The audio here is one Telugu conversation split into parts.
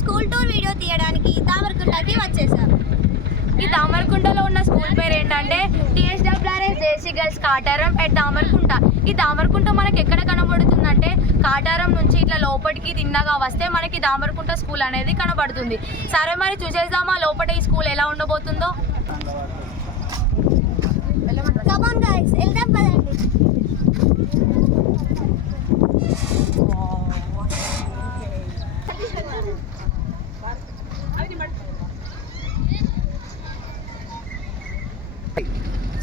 స్కూల్ టూర్ వీడియో తీయడానికి దామరకుంటకి వచ్చేసాం. ఈ దామరకుంటలో ఉన్న స్కూల్ పేరు ఏంటంటే TSRS JC girls Kataram at Damarakunta. ఈ దామరకుంట మనకి ఎక్కడ కనబడుతుందంటే కాటారం నుంచి ఇట్లా లోపలికి తిన్నగా వస్తే మనకి దామరకుంట స్కూల్ అనేది కనబడుతుంది. సరే మరి చూసేద్దామా లోపల ఈ స్కూల్ ఎలా ఉండబోతుందో. కమాన్ గైస్, వెళ్దాం పదండి.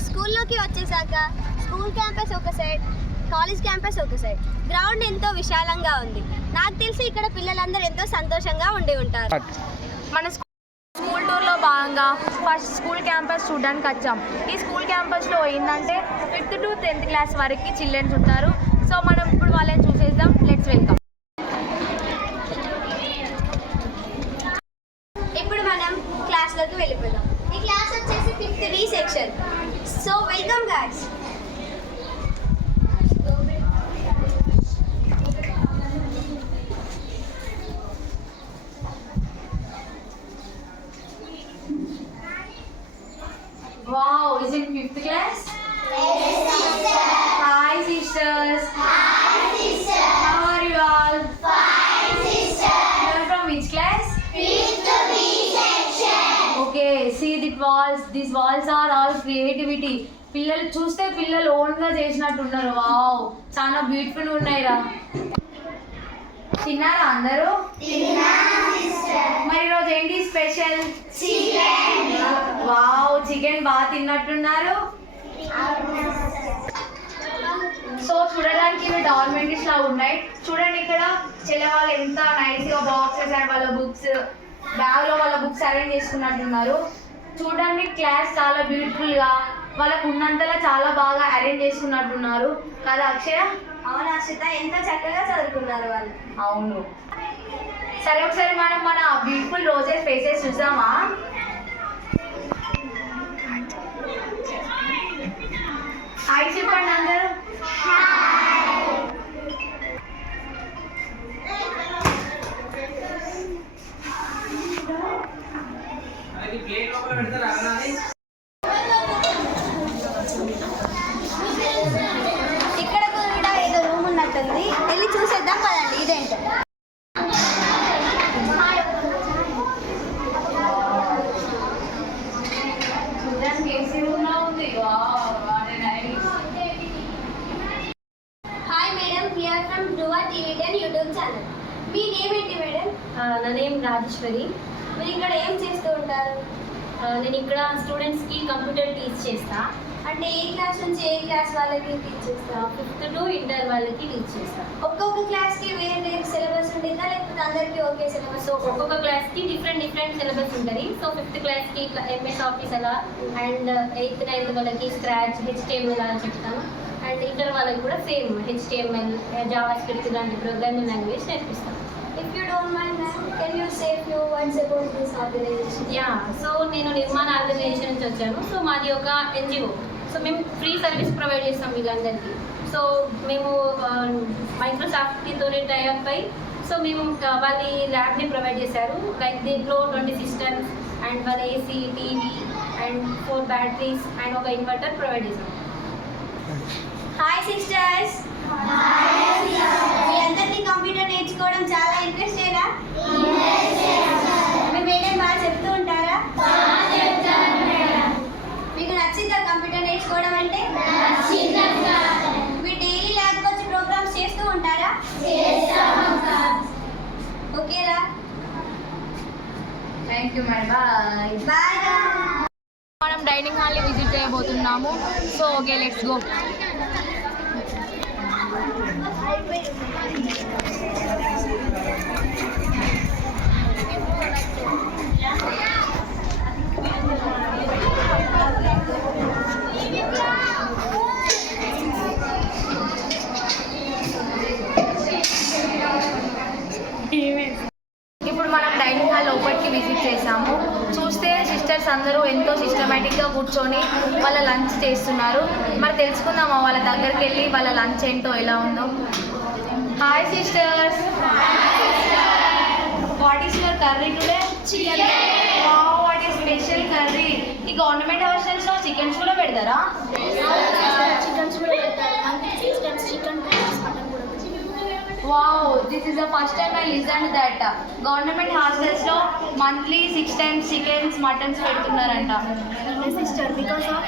స్కూల్లోకి వచ్చేసాక స్కూల్ క్యాంపస్ ఒక సైడ్, కాలేజ్ క్యాంపస్ ఒక సైడ్. గ్రౌండ్ ఎంతో విశాలంగా ఉంది. నాకు తెలిసి ఇక్కడ పిల్లలందరూ ఎంతో సంతోషంగా ఉండి ఉంటారు. మన స్కూల్ టూర్లో భాగంగా ఫస్ట్ స్కూల్ క్యాంపస్ చూడడానికి వచ్చాం. ఈ స్కూల్ క్యాంపస్లో ఏంటంటే 5th to 10th క్లాస్ వరకు చిల్డ్రన్స్ ఉంటారు. సో మనం ఇప్పుడు వాళ్ళని చూసేద్దాం. Let's welcome. ఇప్పుడు మనం క్లాస్లోకి వెళ్ళిపోదాం. ఈ క్లాస్ వచ్చేసి 5th D section. So welcome guys. Wow, is it 5th class? Yes, sister. Hi, sisters. Hi, sister. How are you all? Fine, sister. You are from which class? 5th D section. Okay, see the walls. These walls are all creativity. పిల్లలు చూస్తే పిల్లలు ఓన్గా చేసినట్టున్నారు. వావ్, చాలా బ్యూటిఫుల్ ఉన్నాయిరా. తిన్నారా అందరూ? మరి ఈరోజు ఏంటి స్పెషల్? వావ్, చికెన్ బాగా తిన్నట్టున్నారు. సో చూడడానికి ఇవి డార్మెంటరీస్ లా ఉన్నాయి. చూడండి ఇక్కడ చెల్లెవాళ్ళు ఎంత నైస్ గా బాక్సెస్ అండ్ వాళ్ళ బుక్స్ బ్యాగ్ లో వాళ్ళ బుక్స్ అరేంజ్ చేసుకున్నట్టున్నారు. చూడడానికి క్లాస్ చాలా బ్యూటిఫుల్ గా వాళ్ళకు ఉన్నంతలా చాలా బాగా అరేంజ్ చేసుకున్నట్టున్నారు కదా అక్షయ? అవును అక్షిత, ఎంత చక్కగా చదువుకున్నారు వాళ్ళు. అవును. సరే ఒకసారి మనం మన బ్యూటిఫుల్ రోజెస్ ఫేసెస్ చూద్దామా? హాయ్ చెప్పండి అందరూ. ఇక్కడ కూడా ఏదో రూమ్ ఉన్నట్టుంది, వెళ్ళి చూసేద్దాం పదండి. ఇదేంటో చూడడానికి ఏసీ రూమ్ లా ఉంది. Hi madam, here from Dhruva TV 10 YouTube channel. Me name ఏంటి మేడం? నా నేమ్ రాజేశ్వరి. మీరు ఇక్కడ ఏం చేస్తూ ఉంటారు? నేను ఇక్కడ స్టూడెంట్స్కి కంప్యూటర్ టీచ్ చేస్తా. అంటే ఏ క్లాస్ నుంచి ఏ క్లాస్ వాళ్ళకి టీచ్ చేస్తారు? 5th to ఇంటర్ వాళ్ళకి టీచ్ చేస్తా. ఒక్కొక్క క్లాస్కి వేరే సిలబస్ ఉంటుందా లేకపోతే అందరికీ ఒకే సిలబస్? సో ఒక్కొక్క క్లాస్కి డిఫరెంట్ సిలబస్ ఉంటుంది. సో 5th క్లాస్కి MS ఆఫీస్ అలా, అండ్ 8th 9th వాళ్ళకి స్క్రాచ్, HTML అలా చెప్తాను. అండ్ ఇంటర్ వాళ్ళకి కూడా సేమ్ HTML, జావా స్క్రిప్ట్ లాంటి ప్రోగ్రామింగ్ లాంగ్వేజ్ నేర్పిస్తాను. If you don't mind, ma'am, can you say few words about this organization? So నేను నిర్మాణ ఆర్గనైజేషన్ నుంచి వచ్చాను. సో మాది ఒక NGO. సో మేము ఫ్రీ సర్వీస్ ప్రొవైడ్ చేస్తాం వీళ్ళందరికీ. సో మేము మైక్రోసాఫ్ట్తో టైఅప్ అయి సో మేము వాళ్ళ ల్యాబ్ని ప్రొవైడ్ చేశారు. లైక్ దీంట్లో 20 సిస్టమ్స్ అండ్ వాళ్ళ AC, TV and 4 batteries and ఒక ఇన్వర్టర్ ప్రొవైడ్ చేశాం. Hi sisters. మీ అందరినీ కంప్యూటర్ నేర్చుకోవడం చాలా ఇంట్రెస్టేనా? మీ మేడం బాగా చెప్తూ ఉంటారా? మీకు నచ్చిందా కంప్యూటర్ నేర్చుకోవడం అంటే? మీ డైలీ ల్యాబ్కి వచ్చి ప్రోగ్రామ్స్ చేస్తూ ఉంటారా? ఓకేరా, thank you madam. Bye. Bye. మనం డైనింగ్ హాల్ని విజిట్ చేయబోతున్నాము. So okay, let's go. ఇప్పుడు మనం డైనింగ్ హాల్ లోపలికి విజిట్ చేసాము. చూస్తే సిస్టర్స్ అందరూ ఎంతో సిస్టమేటిక్గా కూర్చొని వాళ్ళ లంచ్ చేస్తున్నారు. మరి తెలుసుకుందామా వాళ్ళ దగ్గరికి వెళ్ళి వాళ్ళ లంచ్ ఏంటో ఎలా ఉందో. Hi sisters. What is your curry today? Chicken. Wow, what is special curry? ఈ గవర్నమెంట్ హాస్టల్స్లో చికెన్స్ కూడా పెడతారా? చికెన్స్ కూడా పెడతారు, మంత్లీ 6 times చికెన్, మటన్ కూడా పెడతారు. Wow, this is the first time I listen that government హాస్టల్స్లో మంత్లీ 6 times చికెన్స్ మటన్స్ పెడుతున్నారంట. Sister, because of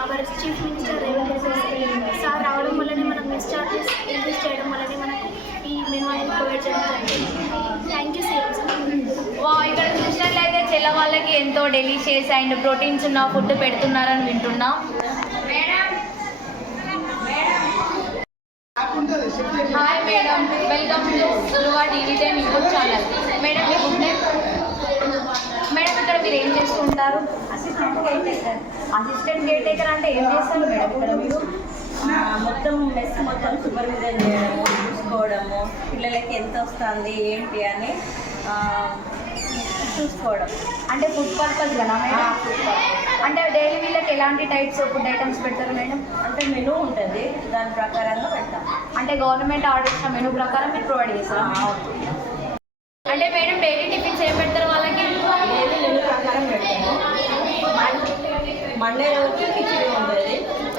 our chief minister Revanth Reddy sir రావడం వల్లనే మనం మెస్ చార్జెస్ ఇంక్రీజ్ చేయడం వల్లనే మనకు ఈ మెనూ అనేది ప్రొవైడ్ చేయడం జరిగింది. Thank you sir. వా, ఇక్కడ చూసినట్లయితే చెల్ల వాళ్ళకి ఎంతో డెలిషియస్ అండ్ ప్రోటీన్స్ ఉన్న ఫుడ్ పెడుతున్నారని వింటున్నాం. Hi madam, welcome to Dhruva TV time YouTube channel. Madam me good name? Madam ఇక్కడ మీరు ఏం చేస్తుంటారు? Assistant care taker. Assistant care taker అంటే ఏం చేస్తారు మేడం ఇక్కడ మీరు? మొత్తం మెస్ మొత్తం సూపర్విజన్ చేయడము, చూసుకోవడము, పిల్లలకి ఎంత వస్తుంది ఏంటి అని చూసుకోవడం. అంటే ఫుడ్ పర్పస్ కదా మేడం? అంటే డైలీ వీళ్ళకి ఎలాంటి టైప్స్ ఫుడ్ ఐటమ్స్ పెడతారు మేడం? అంటే మెనూ ఉంటుంది, దాని ప్రకారంగా పెడతాం. అంటే గవర్నమెంట్ ఆర్డర్ ఇచ్చిన మెనూ ప్రకారం మీరు ప్రొవైడ్ చేస్తారా? అంటే మేడం డైలీ టిఫిన్స్ ఏం పెడతారు వాళ్ళకి? డైలీ మెనూ ప్రకారం పెడతాము. మండే రోజు కిచిడి ఉంటుంది,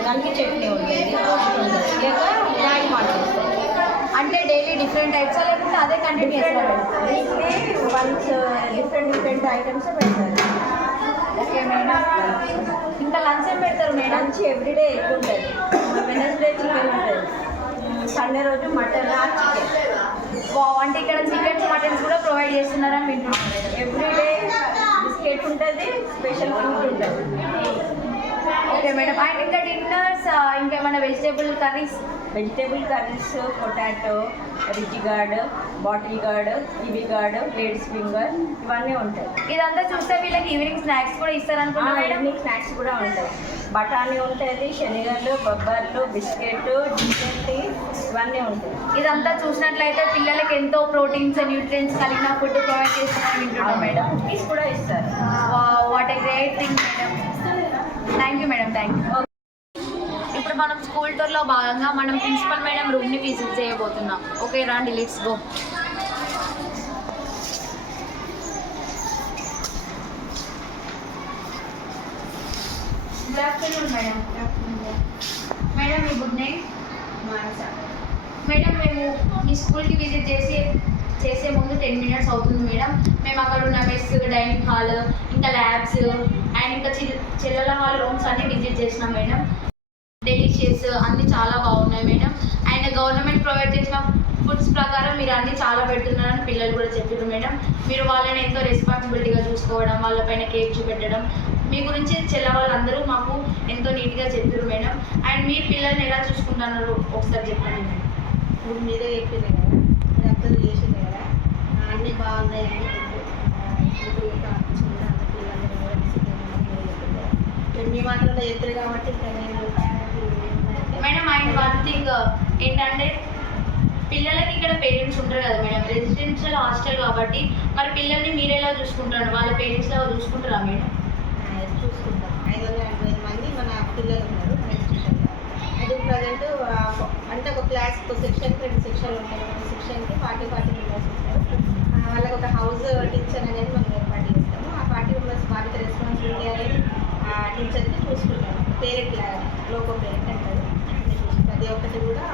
దానికి చట్నీ ఉంటుంది, రోస్ట్ ఉంటుంది, లేక మ్యాగీ మాట్లాడుతుంది. అంటే డైలీ డిఫరెంట్ టైప్స్ లేకుంటే అదే కంటిన్యూ చేస్తారు? వన్స్ డిఫరెంట్ ఐటమ్స్ పెడతారు. Okay madam. ఇంకా లంచ్ ఏం పెడతారు మేడం? లంచ్ ఎవ్రీడే ఎగ్ ఉంటుంది, వెనస్డే చికెన్ ఉంటుంది, సండే రోజు మటన్ ఆర్ చికెన్. అంటే ఇక్కడ చికెన్స్ మటన్స్ కూడా ప్రొవైడ్ చేస్తున్నారని వింటున్నాను. ఎవ్రీడే బిస్కెట్ ఉంటుంది, స్పెషల్ ఫ్రూట్ ఉంటుంది. Okay madam. అండ్ ఇంకా డిన్నర్స్ ఇంకేమైనా vegetable curries? Vegetable curries, potato, ridge gourd, bottle gourd, ఇవి గార్డ్, లేడీస్ ఫింగర్, ఇవన్నీ ఉంటాయి. ఇదంతా చూస్తే వీళ్ళకి ఈవినింగ్ స్నాక్స్ కూడా ఇస్తారనుకుంటా మేడం? ఈవినింగ్ స్నాక్స్ కూడా ఉంటాయి. బఠానీ ఉంటుంది, శనగలు, బొబ్బర్లు, బిస్కెట్, టీ, ఇవన్నీ ఉంటాయి. ఇదంతా చూసినట్లయితే పిల్లలకి ఎంతో ప్రోటీన్స్ న్యూట్రియన్స్ కలిగిన ఫుడ్ ప్రొవైడ్ చేస్తున్నారని వింటున్నాం మేడం. కుకీస్ కూడా ఇస్తారు. What a great thing madam. Thank you madam, thank you. ఇప్పుడు మనం స్కూల్ టూర్లో భాగంగా మనం ప్రిన్సిపల్ మేడం రూమ్ని విజిట్ చేయబోతున్నాం. ఓకే రండి, let's go. Good afternoon madam. Madam me good name? Madam మేము మీ స్కూల్కి విజిట్ చేసే ముందు 10 minutes అవుతుంది మేడం. మేము అక్కడ ఉన్న మెస్, డైనింగ్ హాల్, ఇంకా ల్యాబ్స్ అండ్ ఇంకా చిల్లల హాల్ రూమ్స్ అన్నీ విజిట్ చేసినాం మేడం. డెలిషియస్ అన్నీ చాలా బాగున్నాయి మేడం. అండ్ గవర్నమెంట్ ప్రొవైడ్ చేసిన ఫుడ్స్ ప్రకారం మీరు అన్నీ చాలా పెడుతున్నారని పిల్లలు కూడా చెప్పారు మేడం. మీరు వాళ్ళని ఎంతో రెస్పాన్సిబిలిటీగా చూసుకోవడం, వాళ్ళపైన కేర్ చూపెట్టడం, మీ గురించి చెల్ల వాళ్ళందరూ మాకు ఎంతో నీట్గా చెప్పారు మేడం. అండ్ మీ పిల్లల్ని ఎలా చూసుకుంటున్నారు ఒకసారి చెప్పండి మేడం. ఇప్పుడు మీరే చెప్పింది కదా, మీరు అబ్జర్వ్ చేసింది కదా, అన్నీ బాగున్నాయి అని ఇప్పుడు మీ మాత్రంలో చెప్తారు కాబట్టి ఇంకా నేను మేడం అండ్ వన్ థింగ్ ఏంటంటే పిల్లలకి ఇక్కడ పేరెంట్స్ ఉంటారు కదా మేడం, రెసిడెన్షియల్ హాస్టల్ కాబట్టి మరి పిల్లల్ని మీరు ఎలా చూసుకుంటారు? వాళ్ళ పేరెంట్స్ లాగా చూసుకుంటారా మేడం? చూసుకుంటాం. 555 మంది మన పిల్లలు ఉన్నారు ఇన్స్టిట్యూషన్లో. అది ప్రజెంట్ అంటే ఒక క్లాస్ ఒక సెక్షన్కి 2 సెక్షన్లు ఉంటాయి. ఒక సెక్షన్కి 40 మెంబర్స్ ఉంటారు. వాళ్ళకి ఒక హౌస్ టీచర్ అనేది మనం ఏర్పాటు చేస్తాము. ఆ 40 మెంబర్స్ బాధ్యత రెస్పాన్సిబిలిటీ అనేది టీచర్కి చూసుకుంటాము. పేరెంట్ లాగా, లోకో పేరెంట్ అంటారు. ప్రతి ఒక్కటి కూడా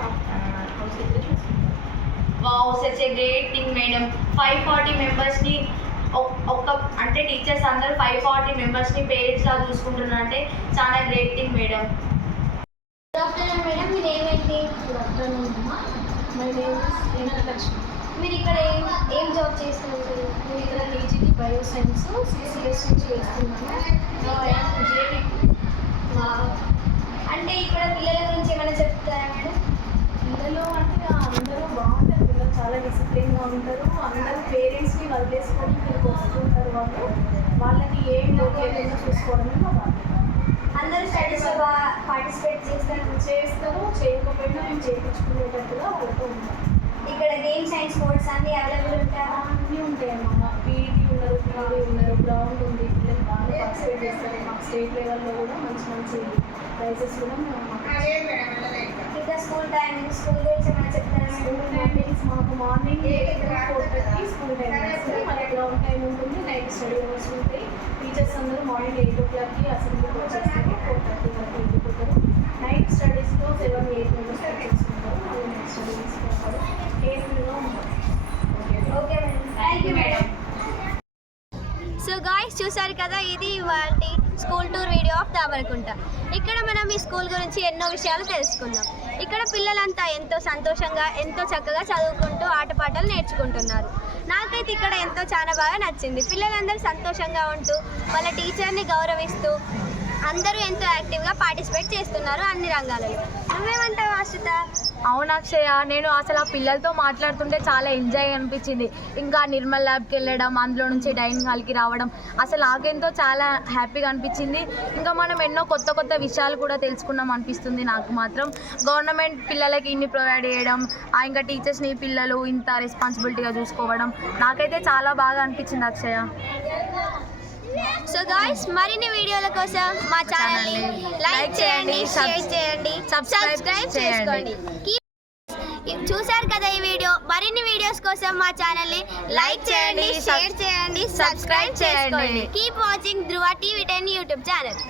హౌస్ టీచర్ చూసుకుంటాం. Wow, such a great thing madam. 540 మెంబర్స్ని అంటే టీచర్స్ అందరూ 540 మెంబర్స్ని పేరెంట్స్ లాగా చూసుకుంటున్నారు అంటే చాలా great thing madam. Good afternoon madam, మీరు ఏమేంటి? గుడ్ ఆఫ్టర్నూన్ అమ్మా, మై నేమ్ ఇస్ లక్ష్మి. మీరు ఇక్కడ ఏం జాబ్ చేస్తున్నారు? నేను ఇక్కడ కేజీటీ బయోసైన్స్ 6 years నుంచి చేస్తున్నాను. జేబీ. అంటే ఇక్కడ పిల్లల గురించి ఏమైనా చెప్తారా మేడం? పిల్లలు అంటే అందరూ బాగుంటారు, పిల్లలు చాలా డిసిప్లిన్గా ఉంటారు. అందరూ పేరెంట్స్ని వదిలేసుకొని ఇక్కడికి వస్తుంటారు. వాళ్ళకి ఏం లేకుండా చూసుకోవడమే మా బాధ్యత. అందరూ స్టడీస్లో బాగా పార్టిసిపేట్ చేస్తారు, చేయకపోయినా మేము చేయించుకునేటట్టుగా వాళ్ళతో ఉంటాం. ఇక్కడ గేమ్స్ అండ్ స్పోర్ట్స్ అన్నీ అవైలబుల్ ఉంటాయా? అన్నీ ఉంటాయమ్మా. పీఈటీ ఉన్నారు, పీఈటీ ఉన్నారు, గ్రౌండ్ ఉంది, పిల్లలు బాగా పార్టిసిపేట్ చేస్తారు. మాకు స్టేట్ లెవెల్లో కూడా మంచి మంచి ప్రైజెస్ కూడా మేము ఇంకా ఇంకా స్కూల్ టైమింగ్ స్కూల్ గురించి ఏమైనా చెప్తారా స్కూల్ టైమింగ్స్ మాకు మార్నింగ్ 8 to 4:30 స్కూల్ టైమింగ్స్, మళ్ళీ గ్రౌండ్ టైం ఉంటుంది, నైట్ స్టడీ అవర్స్ ఉంటాయి. టీచర్స్ అందరూ మార్నింగ్ 8 o'clockకి అసెంబ్లీకి వచ్చేస్తారు, 4:30 వరకు వెళ్ళిపోతారు. నైట్ స్టడీస్లో 7-8 మెంబర్స్ చేసుకుంటారు, వాళ్ళు నైట్ స్టడీ తీసుకుంటారు. కేర్ఫుల్గా ఉంటారు. Okay madam, thank you madam. So guys చూసారు కదా, ఇది వాటి school tour video of Damarakunta. ఇక్కడ మనం ఈ స్కూల్ గురించి ఎన్నో విషయాలు తెలుసుకున్నాం. ఇక్కడ పిల్లలంతా ఎంతో సంతోషంగా ఎంతో చక్కగా చదువుకుంటూ ఆటపాటలు నేర్చుకుంటున్నారు. నాకైతే ఇక్కడ ఎంతో చాలా బాగా నచ్చింది. పిల్లలందరూ సంతోషంగా ఉంటూ వాళ్ళ టీచర్ని గౌరవిస్తూ అందరూ ఎంతో యాక్టివ్గా పార్టిసిపేట్ చేస్తున్నారు అన్ని రంగాలలో. నువ్వేమంటావు ఆశ్రిత? అవును అక్షయ, నేను అసలు ఆ పిల్లలతో మాట్లాడుతుంటే చాలా ఎంజాయ్ అనిపించింది. ఇంకా నిర్మల్ ల్యాబ్కి వెళ్ళడం, అందులో నుంచి డైనింగ్ హాల్కి రావడం, అసలు నాకెంతో చాలా హ్యాపీగా అనిపించింది. ఇంకా మనం ఎన్నో కొత్త కొత్త విషయాలు కూడా తెలుసుకున్నాం అనిపిస్తుంది నాకు మాత్రం. గవర్నమెంట్ పిల్లలకి ఇన్ని ప్రొవైడ్ చేయడం, ఇంకా టీచర్స్ని పిల్లలు ఇంత రెస్పాన్సిబిలిటీగా చూసుకోవడం నాకైతే చాలా బాగా అనిపించింది అక్షయ. సో గాయ్స్, మరిన్ని వీడియోల కోసం మా ఛానల్ని లైక్ చేయండి, షేర్ చేయండి, సబ్స్క్రైబ్ చేసుకోండి. చూసారు కదా ఈ వీడియో. మరిన్ని వీడియోస్ కోసం మా ఛానల్ని లైక్ చేయండి, షేర్ చేయండి, సబ్స్క్రైబ్ చేసుకోండి. కీప్ వాచింగ్ ధృవ TV10 యూట్యూబ్ ఛానల్.